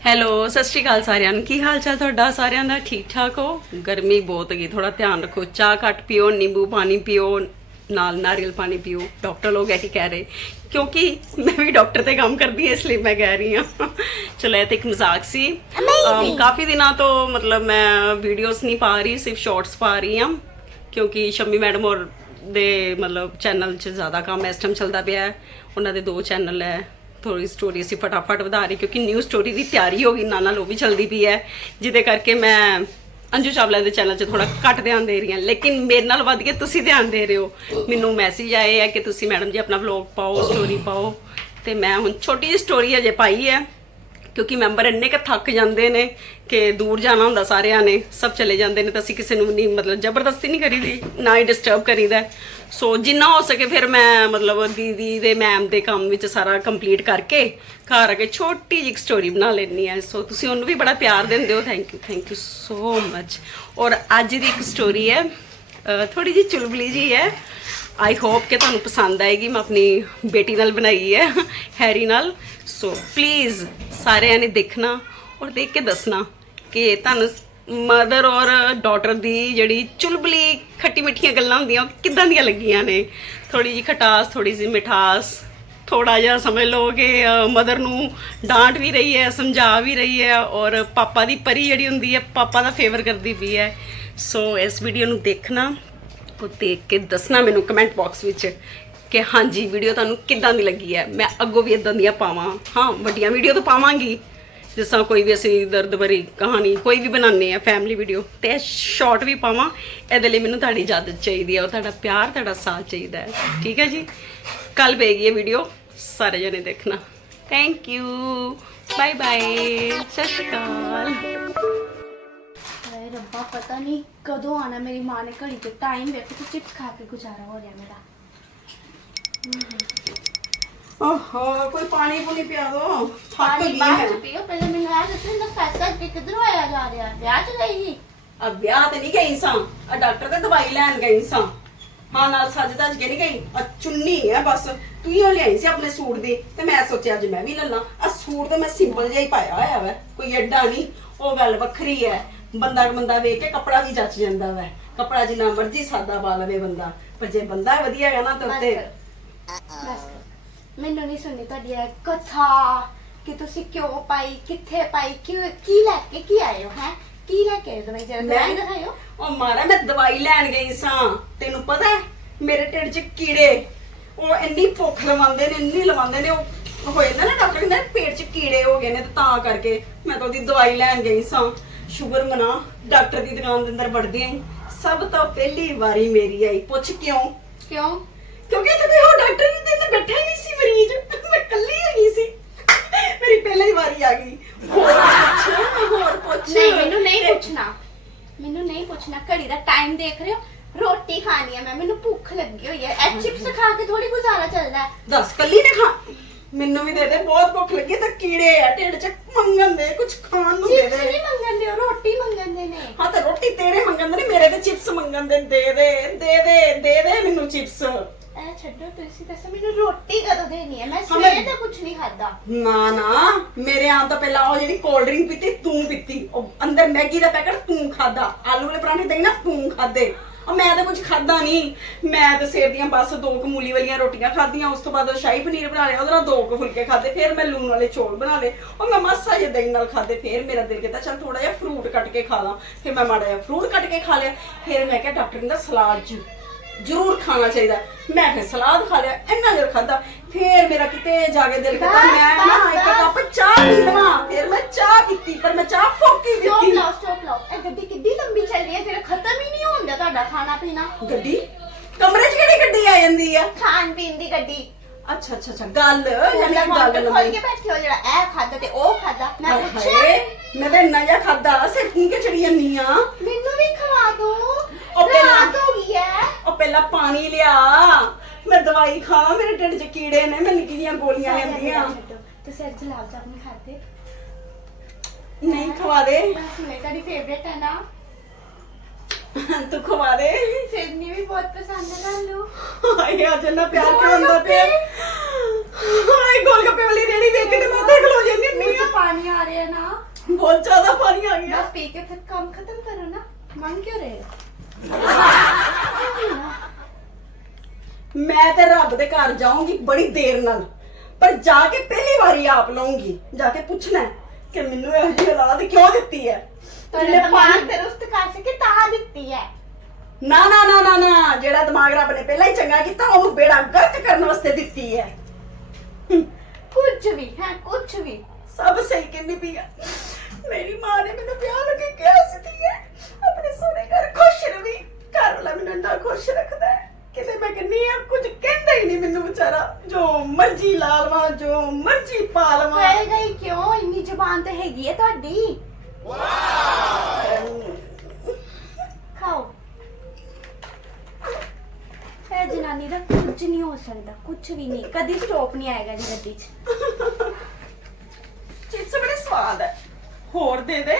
Hello ਸਤਿ ਸ਼੍ਰੀ ਅਕਾਲ ਸਾਰਿਆਂ ਨੂੰ। ਕੀ ਹਾਲ ਚਾਲ ਤੁਹਾਡਾ? ਸਾਰਿਆਂ ਦਾ ਠੀਕ ਠਾਕ ਹੋ? ਗਰਮੀ ਬਹੁਤ ਹੈਗੀ ਥੋੜਾ ਧਿਆਨ ਰੱਖੋ। ਚਾਹ ਘੱਟ ਪੀਓ ਨਿੰਬੂ ਪਾਣੀ ਪੀਓ ਨਾਲ ਨਾਰੀਅਲ ਪਾਣੀ ਪੀਓ। ਡਾਕਟਰ ਲੋਕ ਇਹ ਕਹਿ ਰਹੇ। ਕਿਉਂਕਿ ਮੈਂ ਵੀ ਡਾਕਟਰ ਤੇ ਕੰਮ ਕਰਦੀ ਹਾਂ ਇਸ ਲਈ ਮੈਂ ਕਹਿ ਰਹੀ ਹਾਂ। ਚਲੋ ਇਹ ਤੇ ਇੱਕ ਮਜ਼ਾਕ ਸੀ। ਕਾਫੀ ਦਿਨਾਂ ਤੋਂ ਮਤਲਬ ਮੈਂ ਵੀਡੀਓਜ਼ ਨਹੀਂ ਪਾ ਰਹੀ ਸਿਰਫ ਸ਼ਾਰਟਸ ਪਾ ਰਹੀ ਹਾਂ। ਕਿਉਂਕਿ ਸ਼ੰਮੀ ਮੈਡਮ ਔਰ ਦੇ ਮਤਲਬ ਚੈਨਲ 'ਚ ਜ਼ਿਆਦਾ ਕੰਮ ਇਸ ਟਾਈਮ ਚੱਲਦਾ ਪਿਆ ਹੈ। ਉਹਨਾਂ ਦੇ ਦੋ ਚੈਨਲ ਹੈ। ਥੋੜੀ ਸਟੋਰੀ ਅਸੀਂ ਫਟਾਫਟ ਵਧਾ ਰਹੀ ਕਿਉਂਕਿ ਨਿਊ ਸਟੋਰੀ ਦੀ ਤਿਆਰੀ ਹੋ ਗਈ ਨਾਲ ਨਾਲ ਉਹ ਵੀ ਚੱਲਦੀ ਪਈ ਹੈ, ਜਿਹਦੇ ਕਰਕੇ ਮੈਂ ਅੰਜੂ ਚਾਵਲਾ ਦੇ ਚੈਨਲ 'ਚ ਥੋੜਾ ਘੱਟ ਧਿਆਨ ਦੇ ਰਹੀ ਹਾਂ। ਲੇਕਿਨ ਮੇਰੇ ਨਾਲ ਵੱਧ ਕੇ ਤੁਸੀਂ ਧਿਆਨ ਦੇ ਰਹੇ ਹੋ। ਮੈਨੂੰ ਮੈਸੇਜ ਆਏ ਹੈ ਕਿ ਤੁਸੀਂ ਮੈਡਮ ਜੀ ਆਪਣਾ ਵਲੌਗ ਪਾਓ ਸਟੋਰੀ ਪਾਓ। ਤੇ ਮੈਂ ਹੁਣ ਛੋਟੀ ਜਿਹੀ ਸਟੋਰੀ ਅਜੇ ਪਾਈ ਹੈ। ਕਿਉਂਕਿ ਮੈਂਬਰ ਇੰਨੇ ਕੁ ਥੱਕ ਜਾਂਦੇ ਨੇ ਕਿ ਦੂਰ ਜਾਣਾ ਹੁੰਦਾ ਸਾਰਿਆਂ ਨੇ, ਸਭ ਚਲੇ ਜਾਂਦੇ ਨੇ ਤਾਂ ਅਸੀਂ ਕਿਸੇ ਨੂੰ ਨਹੀਂ ਮਤਲਬ ਜ਼ਬਰਦਸਤੀ ਨਹੀਂ ਕਰੀਦੀ, ਨਾ ਹੀ ਡਿਸਟਰਬ ਕਰੀਦਾ। ਸੋ ਜਿੰਨਾ ਹੋ ਸਕੇ ਫਿਰ ਮੈਂ ਮਤਲਬ ਦੀਦੀ ਦੇ ਮੈਮ ਦੇ ਕੰਮ ਵਿੱਚ ਸਾਰਾ ਕੰਪਲੀਟ ਕਰਕੇ ਘਰ ਆ ਕੇ ਛੋਟੀ ਜਿਹੀ ਸਟੋਰੀ ਬਣਾ ਲੈਣੀ ਹੈ। ਸੋ ਤੁਸੀਂ ਉਹਨੂੰ ਵੀ ਬੜਾ ਪਿਆਰ ਦਿੰਦੇ ਹੋ। Thank you thank you so much ਔਰ ਅੱਜ ਦੀ ਇੱਕ ਸਟੋਰੀ ਹੈ ਥੋੜੀ ਜਿਹੀ ਚੁਲਬਲੀ ਜੀ ਹੈ। ਆਈ ਹੋਪ ਕਿ ਤੁਹਾਨੂੰ ਪਸੰਦ ਆਏਗੀ। ਮੈਂ ਆਪਣੀ ਬੇਟੀ ਨਾਲ ਬਣਾਈ ਹੈ, ਹੈਰੀ ਨਾਲ। ਸੋ ਪਲੀਜ਼ ਸਾਰਿਆਂ ਨੇ ਦੇਖਣਾ ਔਰ ਦੇਖ ਕੇ ਦੱਸਣਾ ਕਿ ਤੁਹਾਨੂੰ ਮਦਰ ਔਰ ਡਾਟਰ ਦੀ ਜਿਹੜੀ ਚੁਲਬਲੀ ਖੱਟੀ ਮਿੱਠੀਆਂ ਗੱਲਾਂ ਹੁੰਦੀਆਂ, ਉਹ ਕਿੱਦਾਂ ਦੀਆਂ ਲੱਗੀਆਂ ਨੇ? ਥੋੜੀ ਜਿਹੀ ਖਟਾਸ ਥੋੜੀ ਜਿਹੀ ਮਿਠਾਸ ਥੋੜਾ ਜਿਹਾ ਸਮਝ ਲਓ ਕਿ ਮਦਰ ਨੂੰ ਡਾਂਟ ਵੀ ਰਹੀ ਹੈ, ਸਮਝਾ ਵੀ ਰਹੀ ਹੈ ਔਰ ਪਾਪਾ ਦੀ ਪਰੀ ਜਿਹੜੀ ਹੁੰਦੀ ਹੈ, ਪਾਪਾ ਦਾ ਫੇਵਰ ਕਰਦੀ ਵੀ ਹੈ। ਸੋ ਇਸ ਵੀਡੀਓ ਨੂੰ ਦੇਖਣਾ। ਉਹ ਦੇਖ ਕੇ ਦੱਸਣਾ ਮੈਨੂੰ ਕਮੈਂਟ ਬਾਕਸ ਵਿੱਚ ਕਿ ਹਾਂਜੀ ਵੀਡੀਓ ਤੁਹਾਨੂੰ ਕਿੱਦਾਂ ਦੀ ਲੱਗੀ ਹੈ? ਮੈਂ ਅੱਗੋਂ ਵੀ ਇਦਾਂ ਦੀਆਂ ਪਾਵਾਂ। ਹਾਂ, ਵੱਡੀਆਂ ਵੀਡੀਓ ਤਾਂ ਪਾਵਾਂਗੀ। ਜਿਸ ਤਰ੍ਹਾਂ ਕੋਈ ਵੀ ਅਸੀਂ ਦਰਦ ਭਰੀ ਕਹਾਣੀ, ਕੋਈ ਵੀ ਬਣਾਉਂਦੇ ਆ ਫੈਮਿਲੀ ਵੀਡੀਓ ਤੇ ਸ਼ਾਰਟ ਵੀ ਪਾਵਾਂ। ਇਹਦੇ ਲਈ ਮੈਨੂੰ ਤੁਹਾਡੀ ਇਜਾਜ਼ਤ ਚਾਹੀਦੀ ਹੈ ਔਰ ਤੁਹਾਡਾ ਪਿਆਰ, ਤੁਹਾਡਾ ਸਾਥ ਚਾਹੀਦਾ ਹੈ। ਠੀਕ ਹੈ ਜੀ? ਕੱਲ ਪਏਗੀ ਇਹ ਵੀਡੀਓ ਸਾਰੇ ਜਣੇ ਦੇਖਣਾ। ਥੈਂਕ ਯੂ ਬਾਏ ਬਾਏ ਸਤਿ ਸ਼੍ਰੀ ਅਕਾਲ। ਹਾਏ ਰੱਬਾ ਪਤਾ ਨਹੀਂ ਕਦੋਂ ਆਣਾ ਮੇਰੀ ਮਾਂ ਨੇ ਘੜੀ ਤੇ ਟਾਈਮ ਵੇਖੋ ਤੇ ਚਿਪਸ ਖਾ ਕੇ ਗੁਜ਼ਾਰਾ ਹੋ ਰਿਹਾ ਮੇਰਾ। ਓਹੋ ਕੋਈ ਪਾਣੀ ਪੂਣੀ ਪਿਆ ਦੋ। ਥੱਕ ਪਾਣੀ ਗਈ ਬਾਅਦ ਮੈਂ। ਚ ਪੀਓ ਪਹਿਲੇ ਮੈਨੂੰ ਆ ਦੱਸੋ ਨਾ ਫੈਸਲਾ ਕਿ ਕਿੱਧਰੋਂ ਆਇਆ ਜਾ ਰਿਹਾ? ਵਿਆਹ ਚ ਗਈ ਸੀ? ਆ ਵਿਆਹ ਤੇ ਨਹੀਂ ਗਈ ਸਾਂ। ਆ ਡਾਕਟਰ ਤੇ ਦਵਾਈ ਲੈਣ ਗਈ ਸਾਂ। ਹਾਂ ਨਾਲ ਸੱਜ ਧੱਜ ਕੇ ਨਹੀਂ ਗਈ। ਆ ਚੁੰਨੀ ਹੈ ਬਸ। ਤੂੰ ਹੀ ਉਹ ਲਿਆਈ ਸੀ ਆਪਣੇ ਸੂਟ ਦੀ। ਤੇ ਮੈਂ ਸੋਚਿਆ ਅੱਜ ਮੈਂ ਵੀ ਲੈ ਲਾਂ। ਆ ਸੂਟ ਤੇ ਮੈਂ ਸਿੰਪਲ ਜਿਹਾ ਹੀ ਪਾਇਆ ਹੋਇਆ ਵਾ। ਕੋਈ ਐਡਾ ਨਹੀਂ। ਉਹ ਗੱਲ ਵੱਖਰੀ ਹੈ। ਬੰਦਾ ਬੰਦਾ ਵੇਖ ਕੇ ਕੱਪੜਾ ਵੀ ਜੱਚ ਜਾਂਦਾ ਵਾ। ਕੱਪੜਾ ਜਿੰਨਾ ਮਰਜ਼ੀ ਸਾਦਾ ਪਾ ਲਵੇ ਬੰਦਾ। ਪਰ ਜੇ ਬੰਦਾ ਵਧੀਆ ਹੈ ਨਾ ਤਾਂ ਬਸ ਉੱਤੇ ਕਰ। ਬਸ। ਕਰ। ਮੈਨੂੰ ਨਹੀਂ ਸੁਣਨੀ ਤੁਹਾਡੀ ਇਹ ਕਥਾ ਕਿ ਤੁਸੀਂ ਕਿਉਂ ਪਾਈ ਕਿੱਥੇ ਪਾਈ ਕਿਉਂ ਕੀ ਲੈ ਕੇ ਕੀ ਆਏ ਹੋ ਹੈ? ਕੀ ਲੈ ਕੇ ਆਏ ਹੋ ਦਵਾਈ ਜਰਾ ਦਵਾਈ ਦਿਖਾਇਓ। ਉਹ ਮਾਰਾ ਮੈਂ ਦਵਾਈ ਲੈਣ ਗਈ ਸਾਂ। ਤੈਨੂੰ ਪਤਾ ਹੈ, ਮੇਰੇ ਢਿੱਡ 'ਚ ਕੀੜੇ ਉਹ ਇੰਨੀ ਭੁੱਖ ਲਵਾਉਂਦੇ ਨੇ ਇੰਨੀ ਲਵਾਉਂਦੇ ਨੇ ਉਹ ਹੋ ਜਾਂਦਾ ਨਾ ਡਾਕਟਰ ਕਹਿੰਦਾ ਪੇਟ 'ਚ ਕੀੜੇ ਹੋ ਗਏ ਨੇ ਤੇ ਤਾਂ ਕਰਕੇ ਮੈਂ ਤਾਂ ਉਹਦੀ ਦਵਾਈ ਲੈਣ ਗਈ ਸਾਂ। ਸ਼ੂਗਰ ਮਨਾ ਡਾਕਟਰ ਦੀ ਦੁਕਾਨ ਦੇ ਅੰਦਰ ਵੜਦੀ ਆਂ। ਸਭ ਤੋਂ ਪਹਿਲੀ ਵਾਰੀ ਮੇਰੀ ਆਈ। ਪੁੱਛ ਕਿਉਂ? ਕਿਉਂ? ਕਿਉਂਕਿ ਇੱਥੇ ਕੋਈ ਹੋਰ ਡਾਕਟਰ ਵੀ ਤੇ ਬੈਠਾ ਹੀ ਨਹੀਂ ਸੀ ਮਰੀਜ਼। ਮੈਂ ਇਕੱਲੀ ਹੈਗੀ ਸੀ। ਮੇਰੀ ਪਹਿਲੀ ਵਾਰੀ ਆ ਗਈ। ਹੋਰ ਪੁੱਛ ਹੋਰ ਪੁੱਛ। ਨਹੀਂ ਮੈਨੂੰ ਨਹੀਂ ਪੁੱਛਣਾ। ਮੈਨੂੰ ਨਹੀਂ ਪੁੱਛਣਾ। ਘੜੀ ਦਾ ਟਾਈਮ ਦੇਖ ਰਹੇ ਹੋ? ਰੋਟੀ ਖਾਣੀ ਹੈ ਮੈਂ। ਮੈਨੂੰ ਭੁੱਖ ਲੱਗੀ ਹੋਈ ਹੈ। ਇਹ ਚਿਪਸ ਖਾ ਕੇ ਥੋੜੀ ਗੁਜ਼ਾਰਾ ਚੱਲਦਾ ਹੈ। ਦੱਸ ਕੱਲੀ ਨੇ ਖਾ ਮੈਨੂੰ ਵੀ ਦੇ ਦੇ ਬਹੁਤ ਭੁੱਖ ਲੱਗੀ ਤੇ ਕੀੜੇ ਆ ਢਿੱਡ 'ਚ ਮੰਗਣ ਦੇ ਕੁਝ ਖਾਣ ਨੂੰ ਦੇ ਚਿਪਸ ਦੇ। ਨਹੀਂ ਮੰਗਣ ਦੇ ਰੋਟੀ ਮੰਗਣ ਦੇ ਨੇ। ਹਾਂ ਤੇ ਰੋਟੀ ਤੇਰੇ ਮੰਗਣ ਦੇ ਨੀ, ਮੇਰੇ ਤੇ ਚਿਪਸ ਮੰਗਣ ਦੇ ਦੇ ਦੇ ਦੇ ਦੇ ਦੇ ਦੇ ਮੈਨੂੰ ਚਿਪਸ। ਇਹ ਛੱਡੋ ਤੁਸੀਂ ਦੱਸੋ ਮੈਨੂੰ ਰੋਟੀ ਕਦੋਂ ਦੇਣੀ ਹੈ? ਮੈਂ ਹਾਂ, ਮੈਂ- ਸਵੇਰੇ ਤਾਂ ਕੁਝ ਨਹੀਂ ਖਾਦਾ ਨਾ ਨਾ ਮੇਰੇ ਆਉਣ ਤੋਂ ਪਹਿਲਾਂ ਉਹ ਜਿਹੜੀ ਕੋਲਡ ਡਰਿੰਕ ਪੀਤੀ ਤੂੰ ਪੀਤੀ। ਉਹ ਅੰਦਰ ਮੈਗੀ ਦਾ ਪੈਕਟ ਤੂੰ ਖਾਦਾ ਆਲੂ ਵਾਲੇ ਪਰਾਂਠੇ ਦਈ ਨਾ ਤੂੰ ਖਾਦੇ ਉਹ ਮੈਂ ਤਾਂ ਕੁਝ ਖਾਦਾ ਨਹੀਂ ਮੈਂ ਤਾਂ ਸੇਬ ਦੀਆਂ ਬਸ ਦੋ ਕੁ ਮੂਲੀ ਵਾਲੀਆਂ ਰੋਟੀਆਂ ਖਾਧੀਆਂ ਉਸ ਤੋਂ ਬਾਅਦ ਉਹ ਸ਼ਾਹੀ ਪਨੀਰ ਬਣਾ ਲਿਆ ਉਹਦੇ ਨਾਲ ਦੋ ਕੁ ਫੁਲਕੇ ਖਾਦੇ ਫਿਰ ਮੈਂ ਲੂਣ ਵਾਲੇ ਚੌਲ ਬਣਾ ਲਏ। ਉਹ ਮੈਂ ਮਾਸਾ ਜਿਹਾ ਦਹੀਂ ਨਾਲ ਖਾਦੇ ਫਿਰ ਮੇਰਾ ਦਿਲ ਕੀਤਾ ਚੱਲ ਥੋੜਾ ਜਿਹਾ ਫਰੂਟ ਕੱਟ ਕੇ ਖਾ ਲਾਂ। ਫਿਰ ਮੈਂ ਮਾੜਾ ਜਿਹਾ ਫਰੂਟ ਕੱਟ ਕੇ ਖਾ ਲਿਆ। ਫਿਰ ਮੈਂ ਕਿਹਾ ਡਾਕਟਰ ਕਹਿੰਦਾ ਸਲਾਦ ਚ ਜ਼ਰੂਰ ਖਾਣਾ ਚਾਹੀਦਾ। ਮੈਂ ਫਿਰ ਸਲਾਦ ਖਾ ਲਿਆ ਇੰਨਾ ਜਰ ਖਾਦਾ ਫਿਰ ਮੇਰਾ ਕਿਤੇ ਜਾ ਕੇ ਦਿਲ ਕੀਤਾ ਮੈਂ ਨਾ ਇੱਕ। ਕੱਪ ਚਾਹ ਪੀ ਲਵਾਂ। ਫਿਰ ਮੈਂ ਚਾਹ ਪੀਤੀ ਪਰ ਮੈਂ ਚਾਹ ਫੋਕੀ ਸਟਾਪ ਦਿੱਤੀ ਲਾਓ ਸਟਾਪ ਲਾਓ। ਇਹ ਗੱਡੀ ਕਿੱਡੀ ਲੰਬੀ ਚੱਲ ਰਹੀ ਹੈ ਜਿਹੜਾ ਤੁਹਾਡਾ ਖਾਣਾ ਪੀਣਾ? ਗੱਡੀ? ਕਮਰੇ 'ਚ ਕਿਹੜੀ ਗੱਡੀ ਆ ਜਾਂਦੀ ਆ? ਖਾਣ ਪੀਣ ਦੀ ਗੱਡੀ। ਅੱਛਾ ਅੱਛਾ ਅੱਛਾ ਗੱਲ ਯਾਨੀ ਕਿ ਗੱਲ ਖੋਲ ਲੰਮੀ ਕੇ ਬੈਠੇ ਹੋ ਜਿਹੜਾ ਇਹ ਖਾਦਾ ਤੇ ਉਹ ਖਾਦਾ। ਮੈਂ ਹਾਏ ਪੁੱਛਿਆ ਹਾਏ, ਮੈਂ ਤਾਂ ਇੰਨਾ ਜਿਹਾ ਖਾਦਾ ਸਿਰ ਫੂੰ ਕੇ ਚੜੀ ਜਾਂਦੀ ਆ। ਮੈਨੂੰ ਵੀ ਖਵਾ ਦੋ। ਉਹ ਪਹਿਲਾਂ- ਰਾਤ ਹੋ ਗਈ ਹੈ ਉਹ ਪਹਿਲਾਂ ਪਾਣੀ ਲਿਆ। ਮੈਂ ਦਵਾਈ ਖਾਵਾਂ ਮੇਰੇ ਢਿੱਡ 'ਚ ਕੀੜੇ ਨੇ ਮੈਂ ਨਿੱਕੀਆਂ ਗੋਲੀਆਂ ਲੈਂਦੀਆਂ ਤੁਸੀਂ ਅੱਜ ਗੁਲਾਬ ਜਾਮੁਨ ਖਾਦੇ। ਨਹੀਂ ਖਵਾ ਦੇ। ਬਸ ਮੈਂ ਤੁਹਾਡੀ ਫੇਵਰੇਟ ਹੈ ਨਾ। ਤੂੰ ਖਵਾ ਦੇ। ਸਿਰਨੀ ਵੀ ਬਹੁਤ ਪਸੰਦ ਹੈ ਤੁਹਾਨੂੰ ਹਾਏ ਅੱਜ ਇੰਨਾ ਪਿਆਰ ਕਿਉਂ ਹੁੰਦਾ ਪਿਆ। ਹਾਏ ਗੋਲ ਗੱਪੇ ਵਾਲੀ ਰੇੜੀ ਵੇਖ ਕੇ ਤੇ ਮੈਂ ਉੱਥੇ ਖਲੋ ਜਾਂਦੀ ਹੁੰਦੀ ਆ। ਪਾਣੀ ਆ ਰਿਹਾ ਨਾ। ਬਹੁਤ ਜ਼ਿਆਦਾ ਪਾਣੀ ਆ ਗਿਆ। ਬਸ ਪੀ ਕੇ ਫਿਰ ਕੰਮ ਖਤਮ ਕਰੋ ਨਾ। ਮੰਗ ਕਿਉਂ ਰਹੇ ਮੈਂ ਤੇ ਰੱਬ ਦੇ ਘਰ ਜਾਊਂਗੀ ਬੜੀ ਦੇਰ ਨਾਲ। ਪਰ ਜਾ ਕੇ ਪਹਿਲੀ ਵਾਰੀ ਆਪ ਲਊਂਗੀ। ਜਾ ਕੇ ਪੁੱਛਣਾ ਹੈ। ਕਿ ਮੈਨੂੰ ਇਹ ਜਿਹੀ ਔਲਾਦ ਕਿਉਂ ਦਿੱਤੀ ਹੈ? ਤੁਹਾਡੇ ਜਿਹਨੇ ਦਿਮਾਗ ਪਾਣੀ ਦਰੁਸਤ ਕਰ ਸਕੇ ਤਾਂ ਦਿੱਤੀ ਹੈ। ਨਾ ਨਾ ਨਾ ਨਾ ਨਾ ਜਿਹੜਾ ਦਿਮਾਗ ਰੱਬ ਨੇ ਪਹਿਲਾਂ ਹੀ ਚੰਗਾ ਕੀਤਾ ਉਹਨੂੰ ਬੇੜਾ ਗਰਕ ਕਰਨ ਵਾਸਤੇ ਦਿੱਤੀ ਹੈ। ਕੁਝ ਵੀ ਹੈ ਕੁਝ ਵੀ। ਸਭ ਸਹੀ ਕਹਿੰਦੀ ਪਈ ਆ। ਮੇਰੀ ਮਾਂ ਨੇ ਮੈਨੂੰ ਵਿਆਹ ਲਗੇ ਕਿਹਾ ਸੀ ਧੀਏ। ਆਪਣੇ ਸੋਹਣੇ ਘਰ ਖੁਸ਼ ਰਵੀ। ਘਰ ਵਾਲਾ ਮੈਨੂੰ ਇੰਨਾ ਖੁਸ਼ ਰੱਖਦਾ ਹੈ। ਕਿਤੇ ਮੈਂ ਕਹਿੰਨੀ ਆ ਕੁਝ ਕਹਿੰਦਾ ਹੀ ਨਹੀਂ ਮੈਨੂੰ ਵਿਚਾਰਾ ਜੋ ਮਰਜ਼ੀ ਲਾ ਲਵਾਂ ਜੋ ਮਰਜ਼ੀ ਪਾ ਲਵਾਂ ਕਹੇ ਗਈ ਕਿਉਂ? ਇੰਨੀ ਜ਼ੁਬਾਨ ਤੇ ਹੈਗੀ ਹੈ ਤੁਹਾਡੀ। ਖਾਓ। ਇਹ ਜਨਾਨੀ ਦਾ ਕੁਝ ਨਹੀਂ ਹੋ ਸਕਦਾ ਕੁਝ ਵੀ ਨਹੀਂ। ਕਦੀ ਸਟਾਪ ਨਹੀਂ ਆਏਗਾ ਜੀ ਗੱਡੀ 'ਚ। ਚਿਪਸ ਬੜੇ ਸਵਾਦ ਹੈ। ਹੋਰ ਦੇ ਦੇ।